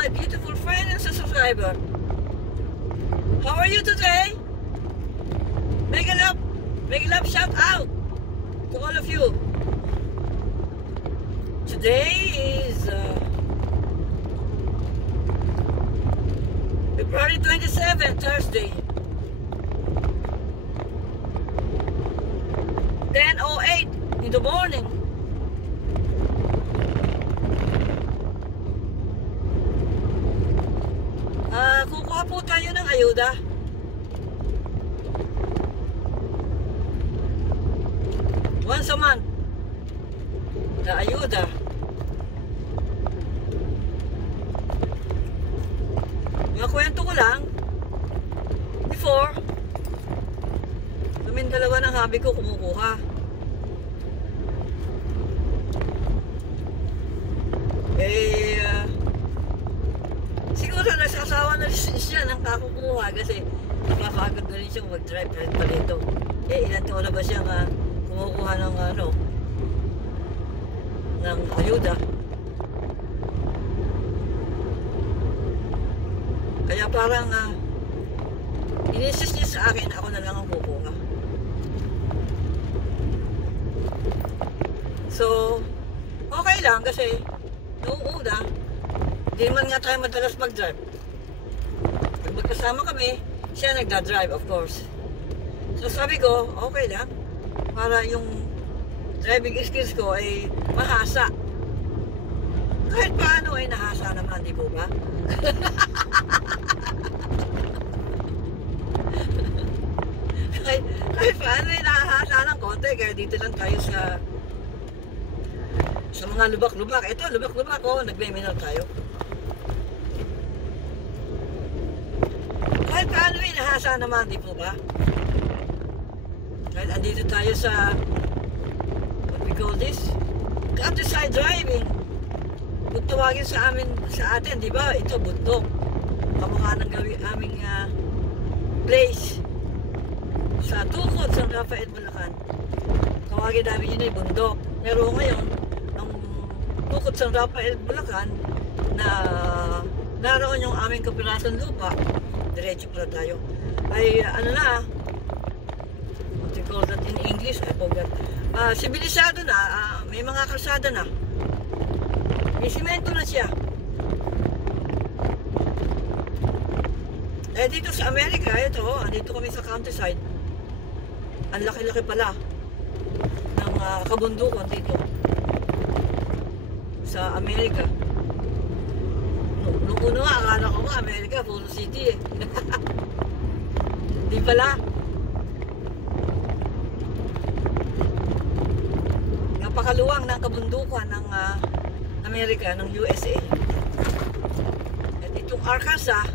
my beautiful friend and subscriber. How are you today? Make a love shout out to all of you. Today is February 27, Thursday. 10:08 in the morning. Kukuha po tayo ng ayuda. Once a month. Na ayuda. Mga kwento ko lang. Before, kaming dalawa ng hobby ko kumukuha. Siguro nasasawa na siya ng kakukuha kasi napapagod na rin siya mag-drive pa rito. Ilan taon na ba siya kumukuha ng ng ayuda. Kaya parang ininsist niya sa akin, ako na lang ang kukuha. So, okay lang kasi noong una, hindi naman nga tayo madalas mag-drive. Pag magkasama kami, siya nagda-drive, of course. So sabi ko, okay lang. Para yung driving skills ko ay mahasa. Kahit paano ay nahasa naman, di po ba? kahit paano ay nahasa ng konti. Kaya dito lang tayo sa mga lubak-lubak. Ito, lubak-lubak ko. Nagme-minor tayo. Kahit paano ay nahasa naman, di po ba? Kahit andito tayo sa what we call this? Countryside driving. Kung tawagin sa atin, di ba? Ito, bundok. Kamukha ng aming place sa Tukod, San Rafael, Bulacan. Tawagin namin yun ay bundok. Pero ngayon, ang Tukod, San Rafael, Bulacan, na naroon yung aming kapirasong lupa, diretso pala tayo, ay ano na, what you call that in English, I forgot. Sibilisado na, may mga kalsada na. May simento na siya. Dito sa Amerika, ito, dito kami sa countryside. Ang laki-laki pala ng kabundukan dito sa Amerika. Nung uno nga, akala ko nga, Amerika, puro city eh. Di pala. Napakaluwang ng kabundukan ng Amerika, ng USA. At itong Arkansas,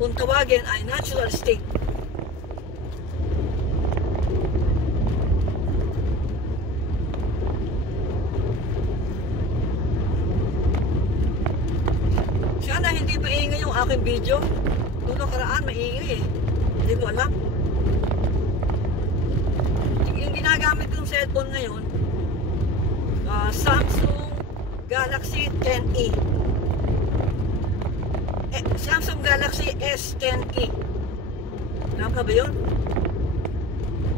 kung tawagin ay natural state. Sana hindi maingay yung aking video. Doon nakaraan, maingay eh. Hindi ko alam. Yung ginagamit kong cellphone ngayon, Samsung Galaxy 10e. Samsung Galaxy S10e. Tama ba yun?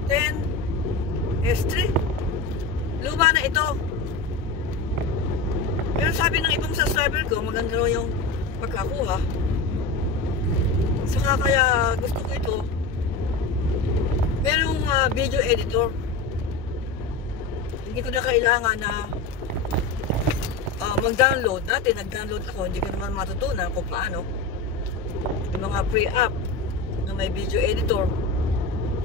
10 S3. Luma na ito. Pero sabi ng ibang subscriber ko, maganda raw yung pagkakuha. Saka kaya gusto ko ito. Merong video editor. Hindi ko na kailangan na mag-download. Dati nag-download ako, hindi ko naman matutunan kung paano. Yung mga pre-app na may video editor.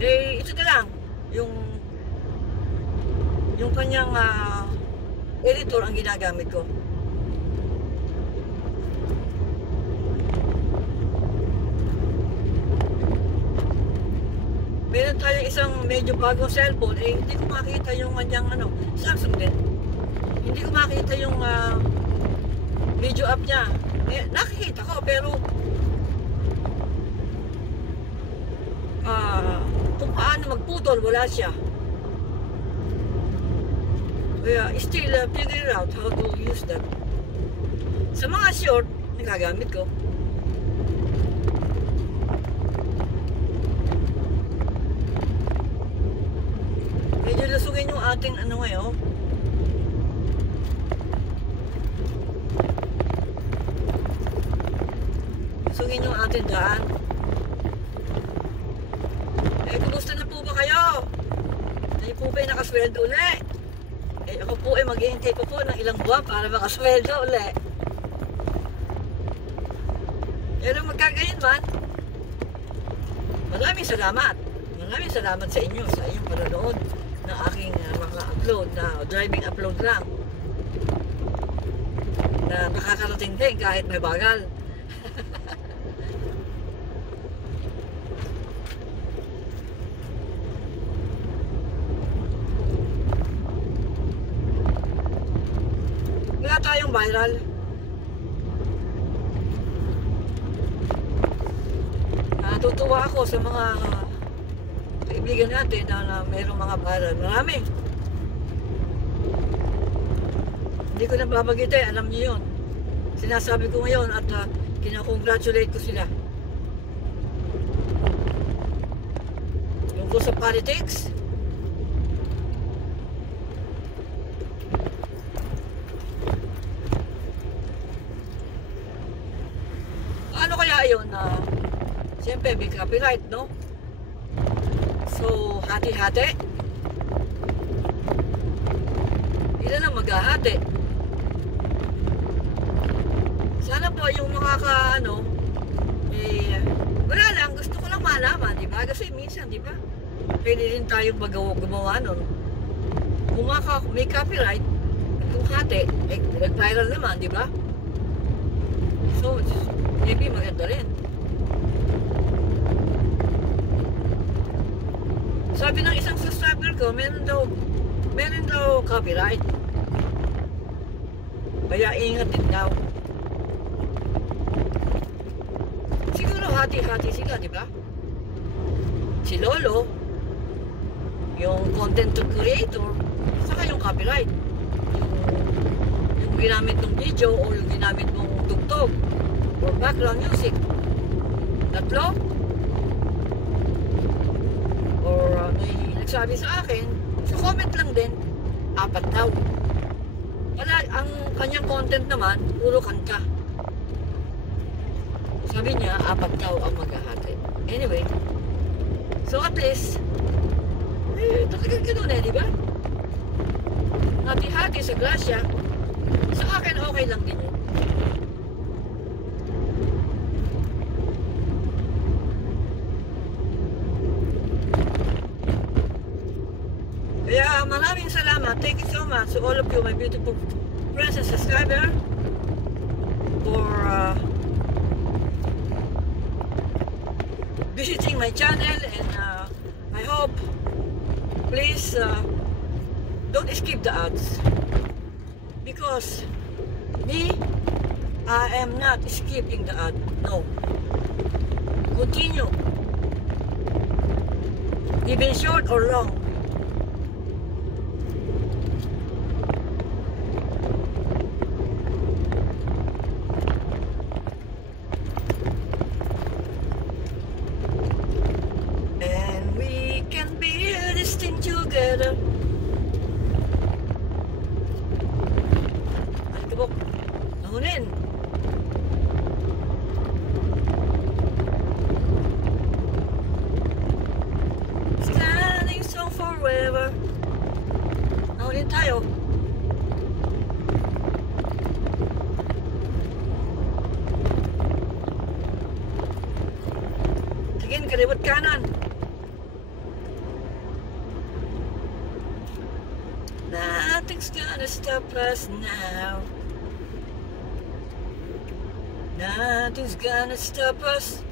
Ito na lang. Yung kanyang editor ang ginagamit ko. Meron tayong isang medyo bagong cellphone, hindi ko makita yung kanyang Samsung din. Hindi ko makita yung video app niya. Nakikita ko, pero kung paano magputol, wala siya. Kaya still figure out how to use that. Sa mga short, Nagagamit ko. Medyo lusugin yung ating ano ngayon. Lusugin yung ating daan. Eh, kumusta na po ba kayo? Hindi po ba nakasweldo uli? Eh, ako po ay maghihintay po ng ilang buwan para makasweldo uli. Pero magkagayon man, maraming salamat. Maraming salamat sa inyo, sa inyong panonood ng aking mga upload na driving upload lang. Na nakakarating din kahit may bagal. Wala tayong viral. Natutuwa ako sa mga kaibigan natin na mayroong mga viral. Marami. Hindi ko na babagitay, alam niyo yun. Sinasabi ko ngayon at kinakongratulate ko sila. Yung ko sa politics, ano kaya yun na siyempre may copyright, no? So, hati-hati. Ilan ang maghahati? Sana po yung mga wala lang, gusto ko lang malaman, di ba? Kasi minsan, di ba? Pwede rin tayong gumawa nun. Kung may copyright, kung hati, nag-viral naman, di ba? So, maybe maganda rin. Sabi ng isang subscriber ko, meron daw copyright. Kaya ingat din daw. Siguro hati-hati sila, di ba? Si Lolo, yung content creator, saka yung copyright. Yung ginamit ng video o yung ginamit ng tugtog or background music. Tatlo. Or may nagsabi sa akin, sa comment lang din, 4 daw. Wala, ang kanyang content naman, puro kanta. Sabi niya, 4 daw ang maghahati. Anyway, so at least, talagang gano'n di ba? Hati-hati sa grasya, sa akin okay lang din yun. Kaya maraming salamat. Thank you so much to all of you, my beautiful friends and subscribers, for visiting my channel, and I hope please don't skip the ads, because me, I am not skipping the ad. No, continue, even short or long. Together. Ay, kabok. Nahunin. Standing strong forever. Nahunin tayo. Tingin, kaliwat kanan. Nothing's gonna stop us now. Nothing's gonna stop us.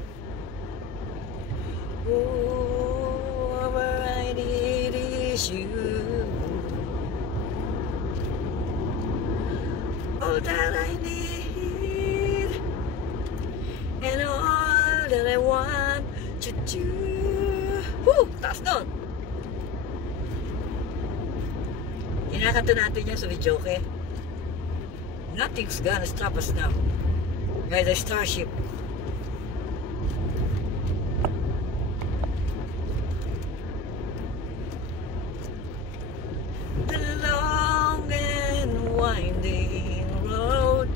Oh, all I need is you. All that I need, and all that I want to do. Woo! Taas nun. Kinakanta natin yan sa videoke. Nothing's gonna stop us now. by the Starship. The long and winding road.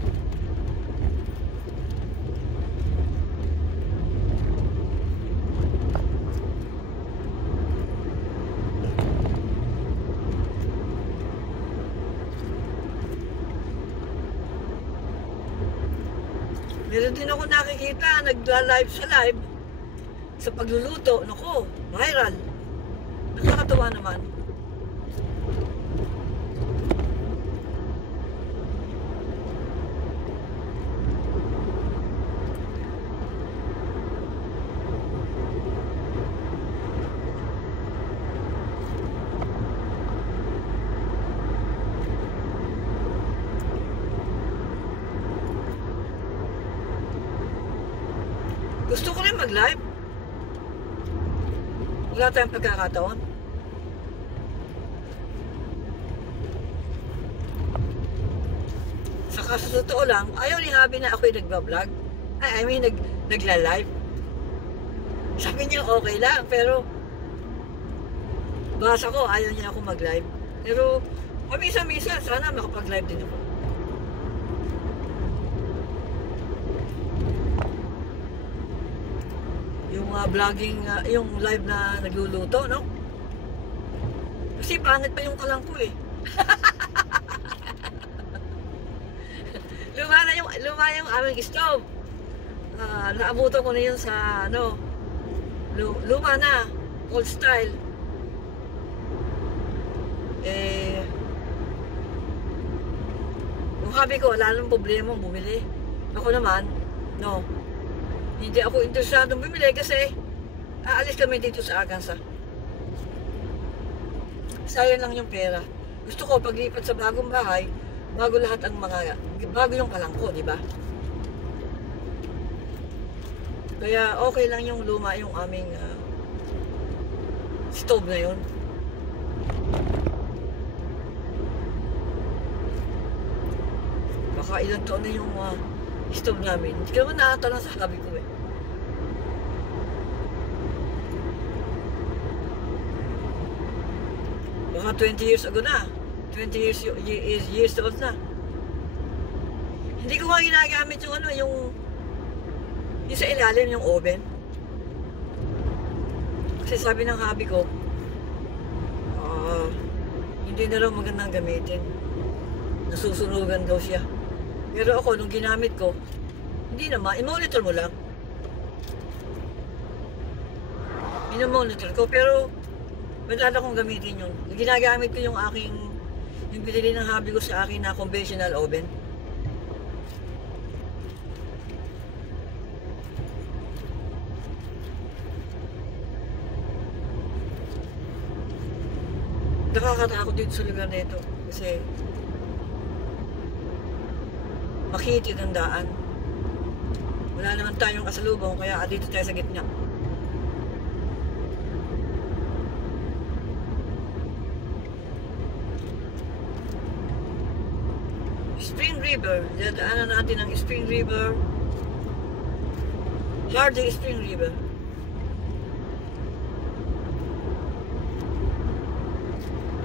Meron din ako nakikita, nagla-live sa live sa pagluluto. Naku, viral. Nakakatawa naman. Gusto ko rin mag-live. Wala tayong pagkakataon. Saka sa totoo lang, ayaw ni Habi na ako'y nagbablog. I mean, nagla-live. Sabi niya okay lang, pero basa ko, ayaw niya ako mag-live. Pero, pamisa-misa, sana makapag-live din ako. Yung vlogging, yung live na nagluluto, no? Kasi pangit pa yung kalang ko eh. luma yung aming stove. Naabutan ko na yun sa, ano, luma na, old style. Yung hobby ko, wala nang problema bumili. Ako naman, no. Hindi ako interesadong bumili kasi aalis kami dito sa Agansa. Sayang lang yung pera. Gusto ko paglipat sa bagong bahay, bago lahat ang bago yung kalangko, di ba? Kaya okay lang yung luma yung aming stove na yun. Baka ilang taon na yung stove namin. Hindi ka naman nakatanong sa hobby ko eh. Baka 20 years ago na. 20 years old na. Hindi ko nga ginagamit yung ano, yung sa ilalim, yung oven. Kasi sabi ng hobby ko, hindi na raw magandang gamitin. Nasusunugan daw siya. Pero ako, nung ginamit ko, hindi naman, i-monitor mo lang. I-monitor ko, pero madala kong gamitin yun. Ginagamit ko yung binili ng hobby ko sa akin na conventional oven. Nakakatakot dito sa lugar na ito kasi makitid ang daan. Wala naman tayong kasalubong kaya dito tayo sa gitna. Spring River. Dadaanan natin ang Spring River. Harding Spring River.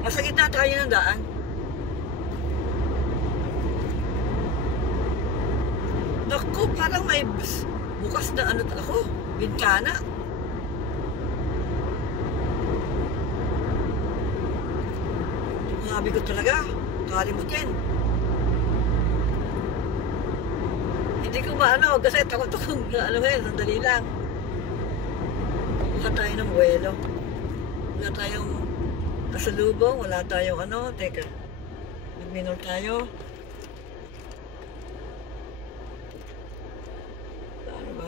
Nasa gitna tayo ng daan. Naku, parang may bukas na ano ako, bintana. Sabi ko talaga, kalimutin. Hindi ko maano, kasi takot akong ano ngayon, sandali lang. Wala tayo ng buwelo. Wala tayong kasalubong, wala tayong ano, teka. Mag-minor tayo. Ano ba?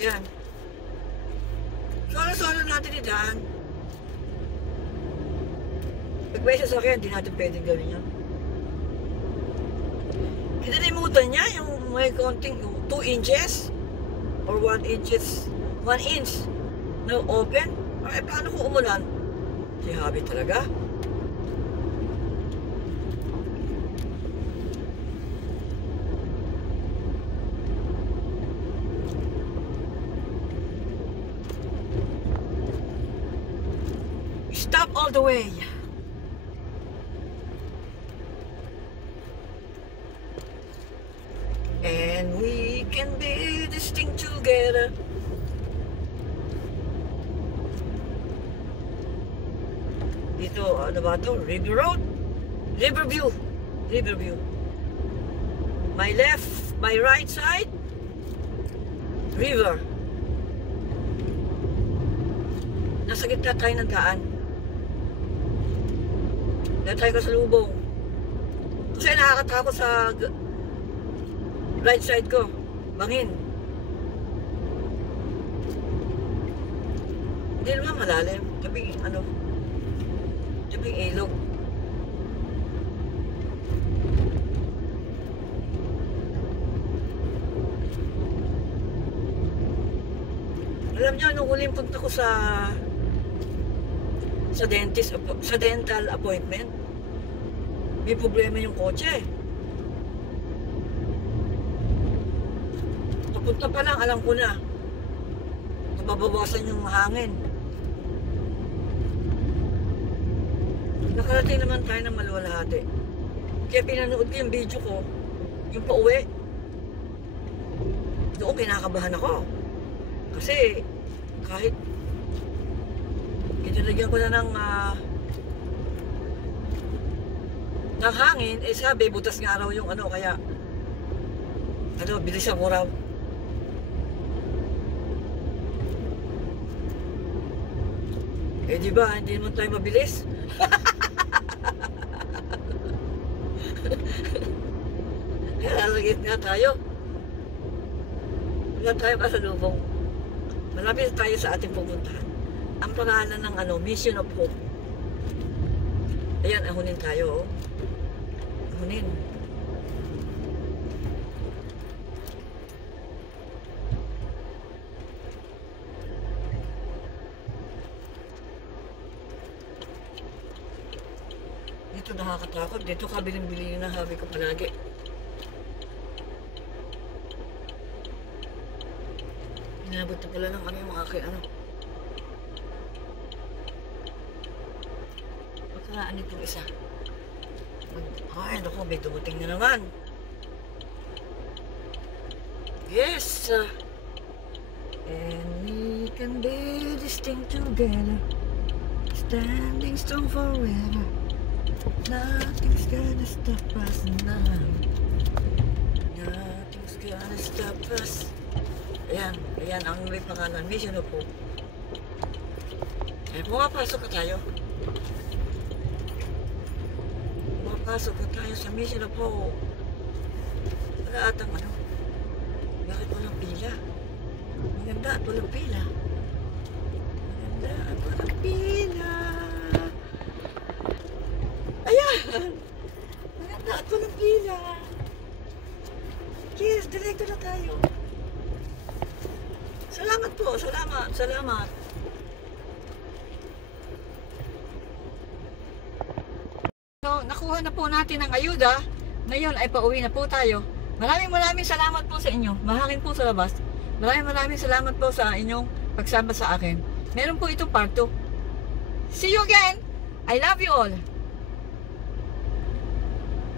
Yan. Solo-solo natin idaan. Pag may sasakyan, hindi natin pwedeng gawin yan. Kinalimutan niya yung may konting 2 inches or 1 inch na open. Ay, paano kung umulan? Si Habi talaga. all the way. And we can be this thing together. Dito, ano ba ito? River Road? Riverview. Riverview. My left, my right side, river. Nasa gitna tayo ng daan. Dahil tayo kasalubong. Kasi nakakatakot sa right side ko. Bangin. Hindi naman malalim. Tabing ilog. Alam niyo, nung huling punta ko sa dental appointment, may problema yung kotse. Papunta pa lang, alam ko na mababawasan yung hangin. Nakarating naman tayo ng Maluwalhati. Kaya pinanood ko yung video ko, yung pauwi. Doon kinakabahan ako. Kasi kahit inilagyan ko na ng hangin, eh sabi, butas nga raw yung kaya bilisan ko raw. Eh di ba, hindi naman tayo mabilis. Kaya nalagit nga tayo. Wala tayo kasalubong. Malapit tayo sa ating pupuntahan. Ang pangalan ng Mission of Hope. Ayan, ahunin tayo. Ahunin. Dito nakakatakot. Dito kabiling-bili na habi ko palagi. Inabot na pala ng mga aking Pagkaraan itong isa. Ay, naku, may dumating na naman. Yes! And we can be this thing together. Standing strong forever. Nothing's gonna stop us now. Nothing's gonna stop us. Ayan ang may pangalan, Mission of Hope. Eh, pumapasok ka tayo. Pumapasok ka tayo sa Mission of Hope. Wala atang bakit walang pila? Maganda at walang pila. Maganda at walang pila. Ayan! Maganda at walang pila. Yes, direkto na tayo. Salamat po, salamat. So, nakuha na po natin ang ayuda. Ngayon ay pauwi na po tayo. Maraming salamat po sa inyo. Mahangin po sa labas. Maraming salamat po sa inyong pagsama sa akin. Meron po itong part 2. See you again. I love you all.